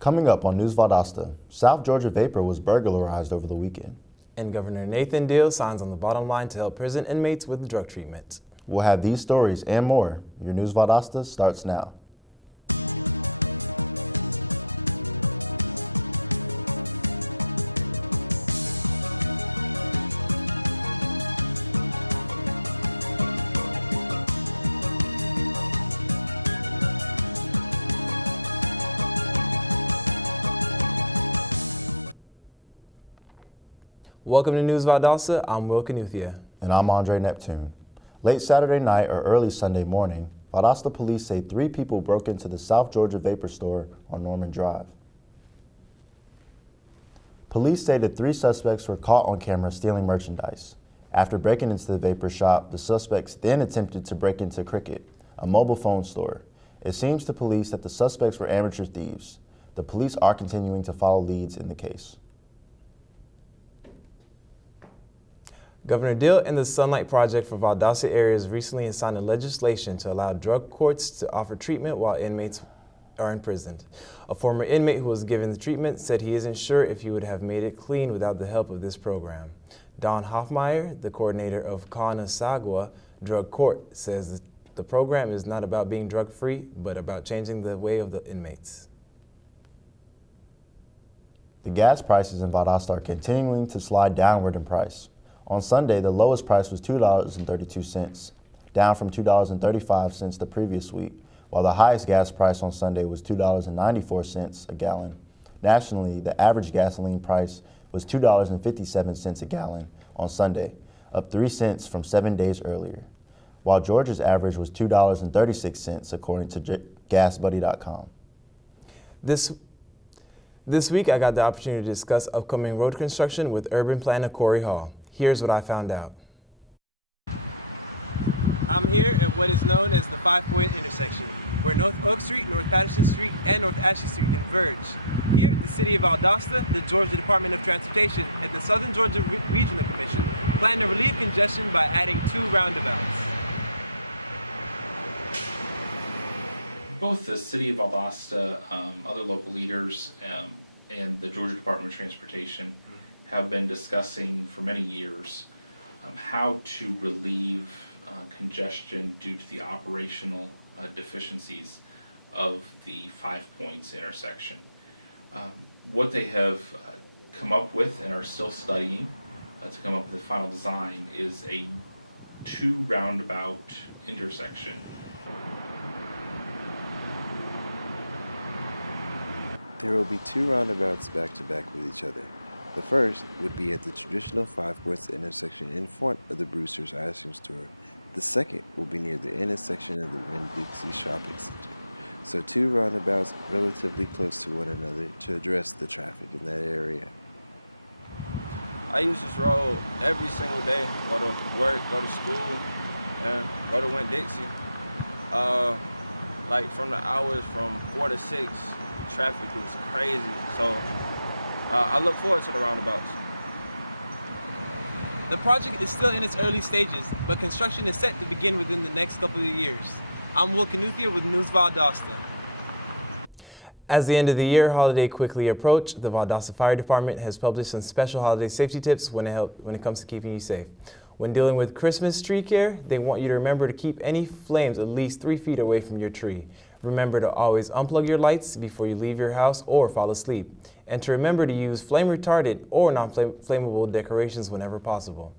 Coming up on News Valdosta, South Georgia Vapor was burglarized over the weekend. And Governor Nathan Deal signs on the bottom line to help prison inmates with drug treatment. We'll have these stories and more. Your News Valdosta starts now. Welcome to News Valdosta. I'm Will Canuthia. And I'm Andre Neptune. Late Saturday night or early Sunday morning, Valdosta police say 3 people broke into the South Georgia Vapor store on Norman Drive. Police say the 3 suspects were caught on camera stealing merchandise. After breaking into the Vapor shop, the suspects then attempted to break into Cricket, a mobile phone store. It seems to police that the suspects were amateur thieves. The police are continuing to follow leads in the case. Governor Deal and the Sunlight Project for Valdosta areas recently signed a legislation to allow drug courts to offer treatment while inmates are imprisoned. A former inmate who was given the treatment said he isn't sure if he would have made it clean without the help of this program. Don Hoffmeyer, the coordinator of Conasagua Drug Court, says the program is not about being drug-free, but about changing the way of the inmates. The gas prices in Valdosta are continuing to slide downward in price. On Sunday, the lowest price was $2.32, down from $2.35 the previous week, while the highest gas price on Sunday was $2.94 a gallon. Nationally, the average gasoline price was $2.57 a gallon on Sunday, up 3 cents from 7 days earlier, while Georgia's average was $2.36 according to GasBuddy.com. This week, I got the opportunity to discuss upcoming road construction with urban planner Corey Hall. Here's what I found out. I'm here at what is known as the 5-point intersection, where North Oak Street, North Patterson Street, and North Ashley Street converge. Here, the City of Valdosta, the Georgia Department of Transportation, and the Southern Georgia Regional Commission plan to relieve congestion by adding 2 roundabouts. Both the City of Valdosta, other local leaders, and the Georgia Department of Transportation have been discussing for many years how to relieve congestion due to the operational deficiencies of the 5 Points intersection. What they have come up with and are still studying to come up with the final design is a 2 roundabout intersection. There will be 2 roundabouts back to back with each other. The first would be at the traditional 5 Points intersection in front of the Brewster's Ice Cream Store. The second will be near the intersection of the Winn-Dixie Shopping Center. So 2 roundabouts relatively close to one another to address the traffic in that area. I use this road every single day, go to work, go to school, and go to Winn-Dixie. Like from the hours from 4 to 6, traffic is crazy. So I look forward to the roundabouts. The project is still in its early stages, but construction is set to begin within the next couple of years. I'm Will Canuthia with News Valdosta. As the end of the year holiday quickly approach, the Valdosta Fire Department has published some special holiday safety tips when it comes to keeping you safe. When dealing with Christmas tree care, they want you to remember to keep any flames at least 3 feet away from your tree. Remember to always unplug your lights before you leave your house or fall asleep. And to remember to use flame retardant or non-flammable decorations whenever possible.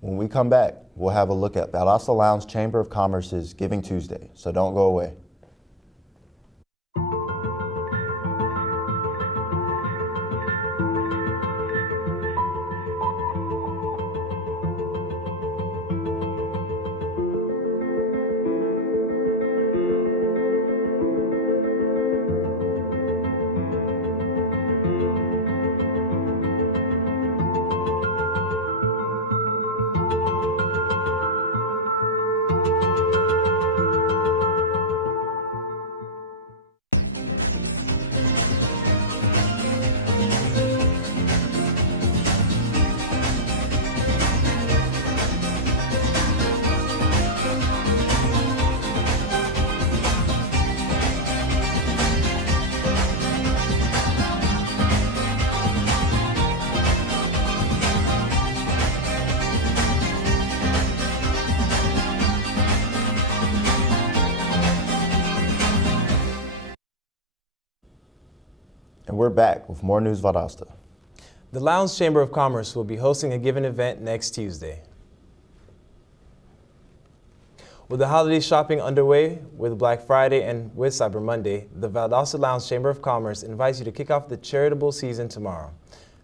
When we come back, we'll have a look at Valdosta Lounge Chamber of Commerce's Giving Tuesday, so don't go away. And we're back with more News Valdosta. The Lowndes Chamber of Commerce will be hosting a given event next Tuesday. With the holiday shopping underway with Black Friday and with Cyber Monday, the Valdosta Lowndes Chamber of Commerce invites you to kick off the charitable season tomorrow.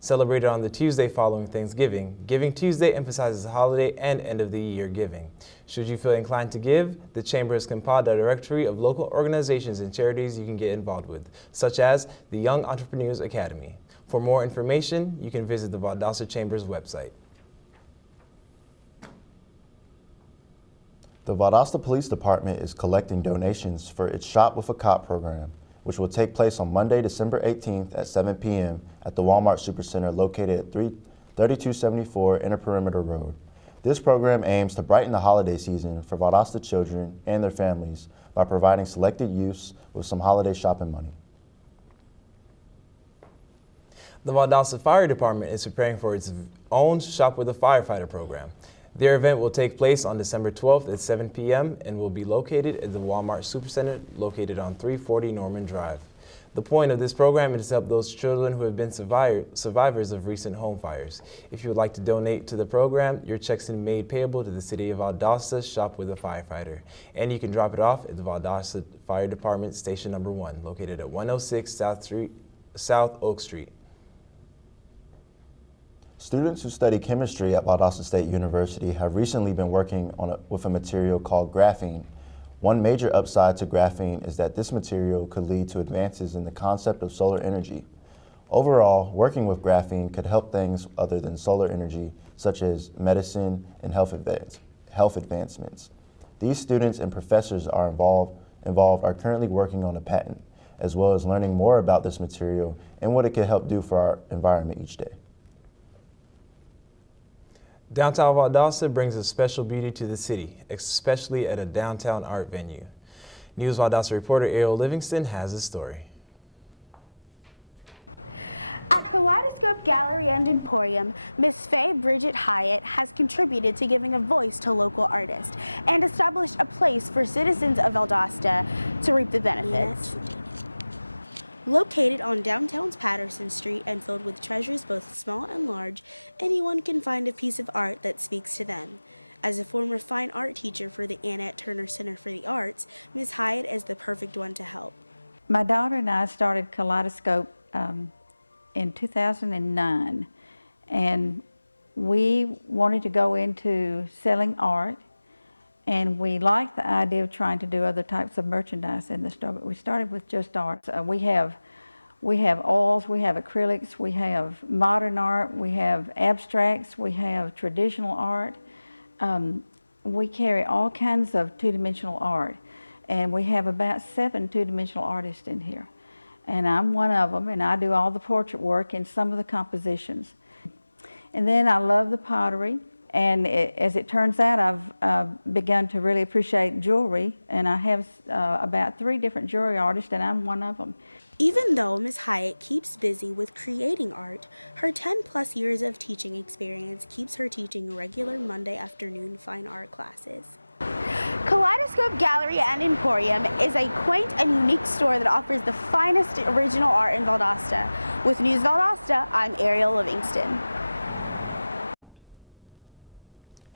Celebrated on the Tuesday following Thanksgiving, Giving Tuesday emphasizes holiday and end-of-the-year giving. Should you feel inclined to give, the Chamber has compiled a directory of local organizations and charities you can get involved with, such as the Young Entrepreneurs Academy. For more information, you can visit the Valdosta Chamber's website. The Valdosta Police Department is collecting donations for its Shop with a Cop program, which will take place on Monday, December 18th at 7 p.m. at the Walmart Supercenter located at 3274 Inner Perimeter Road. This program aims to brighten the holiday season for Valdosta children and their families by providing selected youths with some holiday shopping money. The Valdosta Fire Department is preparing for its own Shop with a Firefighter program. Their event will take place on December 12th at 7 p.m. and will be located at the Walmart Supercenter located on 340 Norman Drive. The point of this program is to help those children who have been survivors of recent home fires. If you would like to donate to the program, your checks can be made payable to the City of Valdosta Shop with a Firefighter, and you can drop it off at the Valdosta Fire Department Station Number 1, located at 106 South Oak Street. Students who study chemistry at Valdosta State University have recently been working with a material called graphene. One major upside to graphene is that this material could lead to advances in the concept of solar energy. Overall, working with graphene could help things other than solar energy, such as medicine and health advancements. These students and professors are are currently working on a patent, as well as learning more about this material and what it can help do for our environment each day. Downtown Valdosta brings a special beauty to the city, especially at a downtown art venue. News Valdosta reporter Ariel Livingston has the story. At Kaleidoscope Gallery and Emporium, Miss Faye Bridget Hyatt has contributed to giving a voice to local artists and established a place for citizens of Valdosta to reap the benefits. Located on downtown's Patterson Street and filled with treasures both small and large, anyone can find a piece of art that speaks to them. As a former fine art teacher for the Annette Turner Center for the Arts, Ms. Hyatt is the perfect one to help. My daughter and I started Kaleidoscope in 2009, and we wanted to go into selling art, and we liked the idea of trying to do other types of merchandise in the store, but we started with just art. We have oils, we have acrylics, we have modern art, we have abstracts, we have traditional art. We carry all kinds of two-dimensional art, and we have about 7 two-dimensional artists in here. And I'm one of them, and I do all the portrait work and some of the compositions. And then I love the pottery. And as it turns out, I've begun to really appreciate jewelry, and I have about 3 different jewelry artists, and I'm one of them. Even though Ms. Hyatt keeps busy with creating art, her 10+ years of teaching experience keeps her teaching regular Monday afternoon fine art classes. Kaleidoscope Gallery and Emporium is a quaint and unique store that offers the finest original art in Valdosta. With News Valdosta, I'm Ariel Livingston.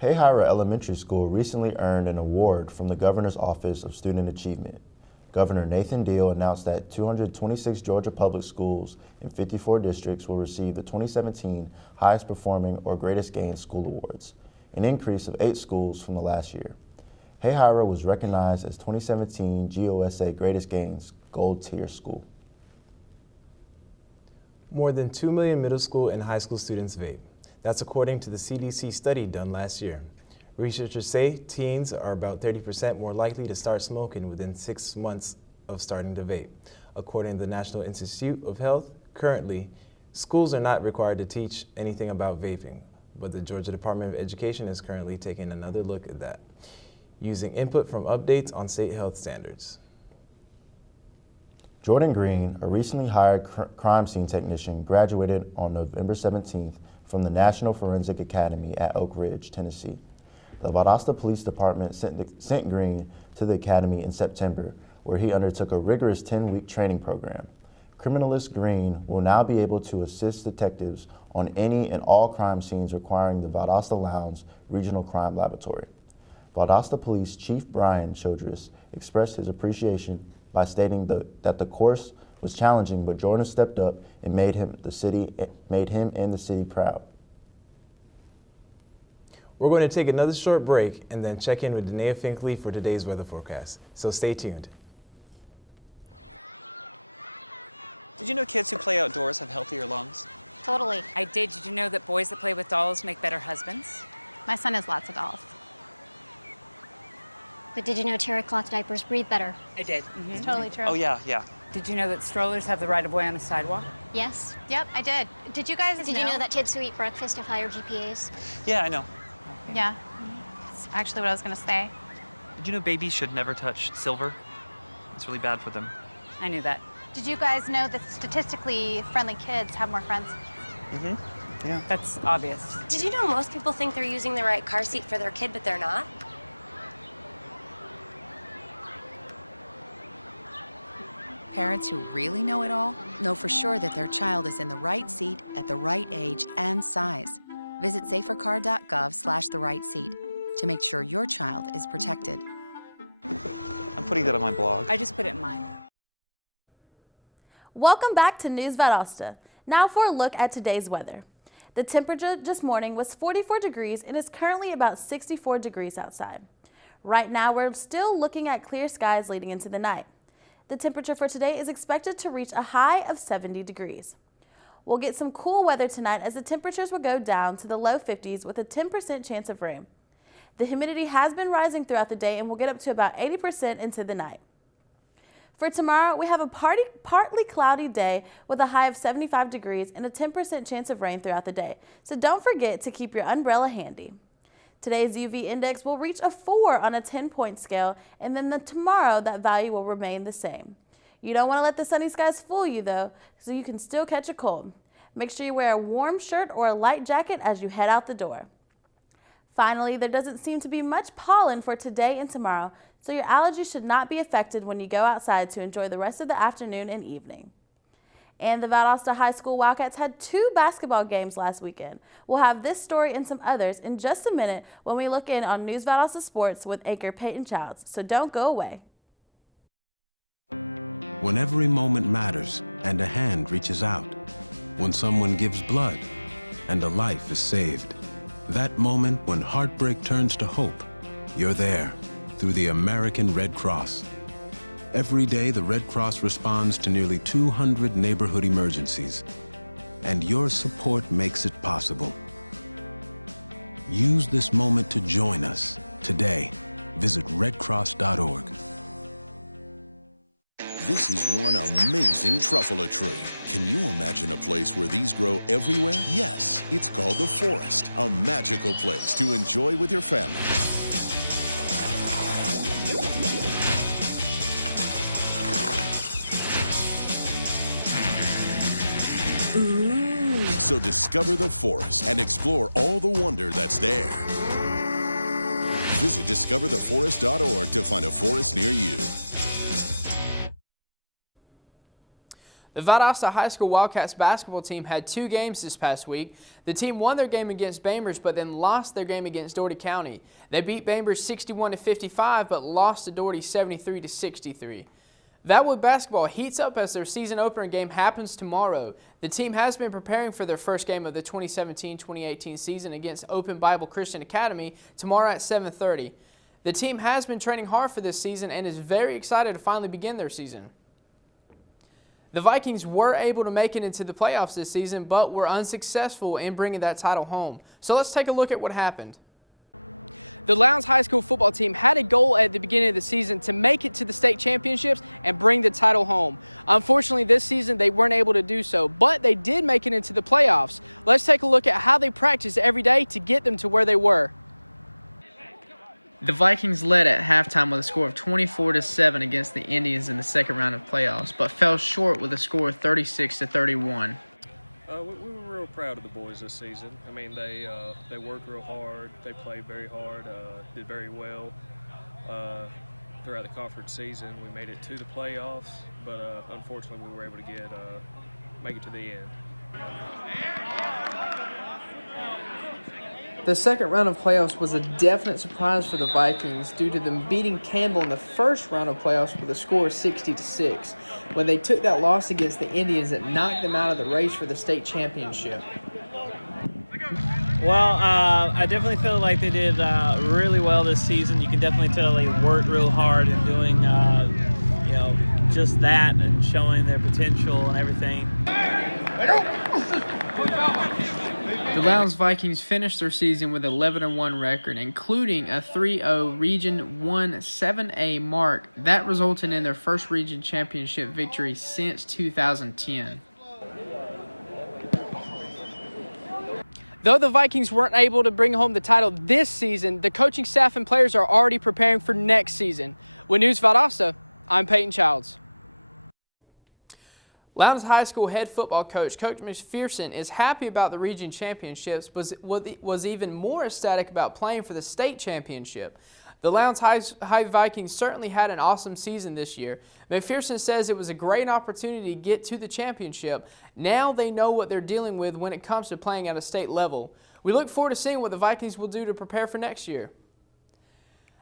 Hayhira Elementary School recently earned an award from the Governor's Office of Student Achievement. Governor Nathan Deal announced that 226 Georgia public schools in 54 districts will receive the 2017 Highest Performing or Greatest Gains School Awards, an increase of 8 schools from the last year. Hayhira was recognized as 2017 GOSA Greatest Gains Gold Tier School. More than 2 million middle school and high school students vape. That's according to the CDC study done last year. Researchers say teens are about 30% more likely to start smoking within 6 months of starting to vape. According to the National Institute of Health, currently, schools are not required to teach anything about vaping, but the Georgia Department of Education is currently taking another look at that, using input from updates on state health standards. Jordan Green, a recently hired crime scene technician, graduated on November 17th from the National Forensic Academy at Oak Ridge, Tennessee. The Valdosta Police Department sent Green to the academy in September, where he undertook a rigorous 10-week training program. Criminalist Green will now be able to assist detectives on any and all crime scenes requiring the Valdosta Lowndes Regional Crime Laboratory. Valdosta Police Chief Brian Childress expressed his appreciation by stating that the course was challenging, but Jordan stepped up and made him and the city proud. We're going to take another short break and then check in with Danae Finkley for today's weather forecast. So stay tuned. Did you know kids who play outdoors have healthier lungs? Totally. I did. Did you know that boys that play with dolls make better husbands? My son has lots of dolls. But did you know terry cloth diapers breathe better? I did. It's totally true. Oh, yeah. Did you know that strollers have the right of way on the sidewalk? Yes. Yep, I did. Did you guys Did you know that kids who eat breakfast have higher GPAs? Yeah, I know. Yeah. That's actually what I was going to say. Did you know babies should never touch silver? It's really bad for them. I knew that. Did you guys know that statistically friendly kids have more friends? Mm-hmm. Yeah. That's obvious. Did you know most people think they're using the right car seat for their kid, but they're not? Parents who really know it all know for sure that their child is in the right seat at the right age and size. Visit safercar.gov/the right seat to make sure your child is protected. I'm putting that on my blog. I just put it in mine. Welcome back to News Valdosta. Now for a look at today's weather. The temperature this morning was 44 degrees and is currently about 64 degrees outside. Right now we're still looking at clear skies leading into the night. The temperature for today is expected to reach a high of 70 degrees. We'll get some cool weather tonight as the temperatures will go down to the low 50s with a 10% chance of rain. The humidity has been rising throughout the day and will get up to about 80% into the night. For tomorrow, we have a partly cloudy day with a high of 75 degrees and a 10% chance of rain throughout the day. So don't forget to keep your umbrella handy. Today's UV index will reach a 4 on a 10-point scale, and then tomorrow that value will remain the same. You don't want to let the sunny skies fool you though, so you can still catch a cold. Make sure you wear a warm shirt or a light jacket as you head out the door. Finally, there doesn't seem to be much pollen for today and tomorrow, so your allergies should not be affected when you go outside to enjoy the rest of the afternoon and evening. And the Valdosta High School Wildcats had 2 basketball games last weekend. We'll have this story and some others in just a minute when we look in on News Valdosta Sports with anchor Peyton Childs, so don't go away. When every moment matters and a hand reaches out, when someone gives blood and a life is saved, that moment when heartbreak turns to hope, you're there through the American Red Cross. Every day, the Red Cross responds to nearly 200 neighborhood emergencies, and your support makes it possible. Use this moment to join us today. Visit redcross.org. This is one amazing truffula tree. Can you imagine a place where these grow everywhere? Yes, it's called the forest, a magical place to enjoy with your family. Ooh. So discover the forest and explore all the wonder that's there. Visit discovertheforest.org to find a forest near you. The Valdosta High School Wildcats basketball team had 2 games this past week. The team won their game against Bainbridge, but then lost their game against Doherty County. They beat Bainbridge 61-55, but lost to Doherty 73-63. Valwood basketball heats up as their season opener game happens tomorrow. The team has been preparing for their first game of the 2017-2018 season against Open Bible Christian Academy tomorrow at 7:30. The team has been training hard for this season and is very excited to finally begin their season. The Vikings were able to make it into the playoffs this season, but were unsuccessful in bringing that title home. So let's take a look at what happened. The Lowndes High School football team had a goal at the beginning of the season to make it to the state championships and bring the title home. Unfortunately, this season they weren't able to do so, but they did make it into the playoffs. Let's take a look at how they practiced every day to get them to where they were. The Vikings led at halftime with a score of 24-7 against the Indians in the second round of playoffs, but fell short with a score of 36-31. We were real proud of the boys this season. I mean, they worked real hard. They played very hard, did very well. throughout the conference season. We made it to the playoffs, but unfortunately we were able to make it to the end. The second round of playoffs was a definite surprise for the Vikings due to them beating Campbell in the first round of playoffs with a score of 60-6, when they took that loss against the Indians that knocked them out of the race for the state championship. Well, I definitely feel like they did really well this season. You can definitely tell they worked real hard in doing, just that and showing their potential and everything. The Lowndes Vikings finished their season with an 11-1 record, including a 3-0 Region 1 7A mark that resulted in their first region championship victory since 2010. Though the Vikings weren't able to bring home the title this season, the coaching staff and players are already preparing for next season. With News Valdosta, I'm Peyton Childs. Lowndes High School head football coach, Coach McPherson, is happy about the region championships, but was even more ecstatic about playing for the state championship. The Lowndes High Vikings certainly had an awesome season this year. McPherson says it was a great opportunity to get to the championship. Now they know what they're dealing with when it comes to playing at a state level. We look forward to seeing what the Vikings will do to prepare for next year.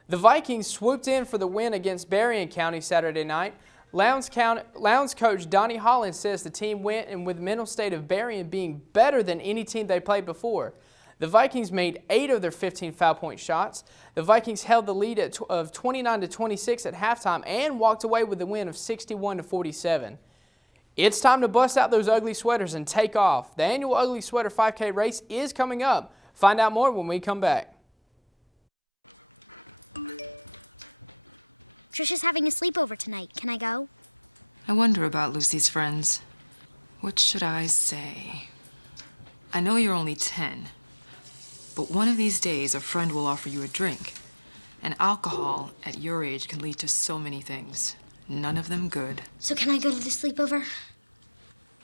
The Vikings swooped in for the win against Berrien County Saturday night. Lowndes coach Donnie Holland says the team went in with the mental state of Berrien being better than any team they played before. The Vikings made 8 of their 15 foul-point shots. The Vikings held the lead of 29-26 at halftime and walked away with the win of 61-47. It's time to bust out those ugly sweaters and take off. The annual Ugly Sweater 5K race is coming up. Find out more when we come back. Trisha's having a sleepover tonight. Can I go? I wonder about Lucy's friends. What should I say? I know you're only 10, but one of these days a friend will offer you a drink. And alcohol at your age can lead to so many things. None of them good. So can I go to the sleepover?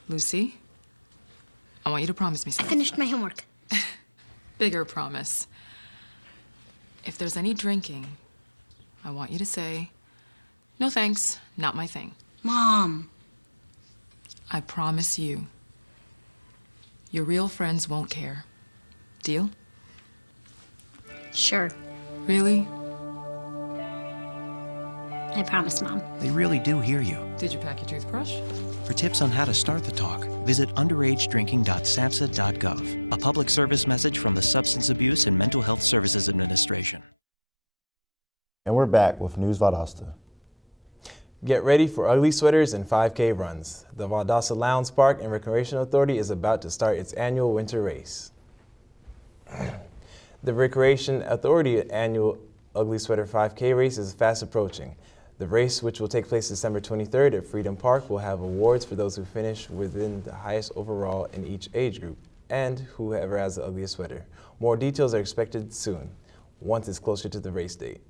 Lucy, I want you to promise me I something. finished my homework. Bigger promise. If there's any drinking, I want you to say, "No thanks, not my thing." Mom. I promise you. Your real friends won't care. Deal? Sure. Really? I promise, Mom. They really do hear you. Did you pack your toothbrush? For tips on how to start the talk, visit underagedrinking.samhsa.gov, a public service message from the Substance Abuse and Mental Health Services Administration. And we're back with News Valdosta. Get ready for ugly sweaters and 5K runs. The Valdosta Lowndes Park and Recreation Authority is about to start its annual winter race. The Recreation Authority annual Ugly Sweater 5K race is fast approaching. The race, which will take place December 23rd at Freedom Park, will have awards for those who finish within the highest overall in each age group and whoever has the ugliest sweater. More details are expected soon, once it's closer to the race date.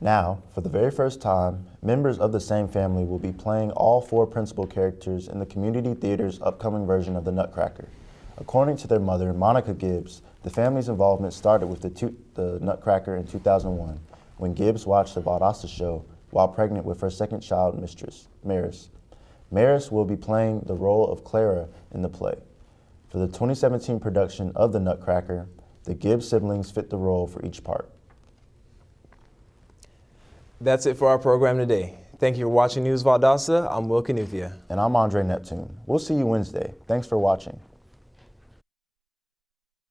Now, for the very first time, members of the same family will be playing all 4 principal characters in the Community Theater's upcoming version of the Nutcracker. According to their mother, Monica Gibbs, the family's involvement started with the Nutcracker in 2001, when Gibbs watched the Valdosta show while pregnant with her second child, mistress, Maris. Maris will be playing the role of Clara in the play. For the 2017 production of the Nutcracker, the Gibbs siblings fit the role for each part. That's it for our program today. Thank you for watching News Valdosta. I'm Will Canuthia. And I'm Andre Neptune. We'll see you Wednesday. Thanks for watching.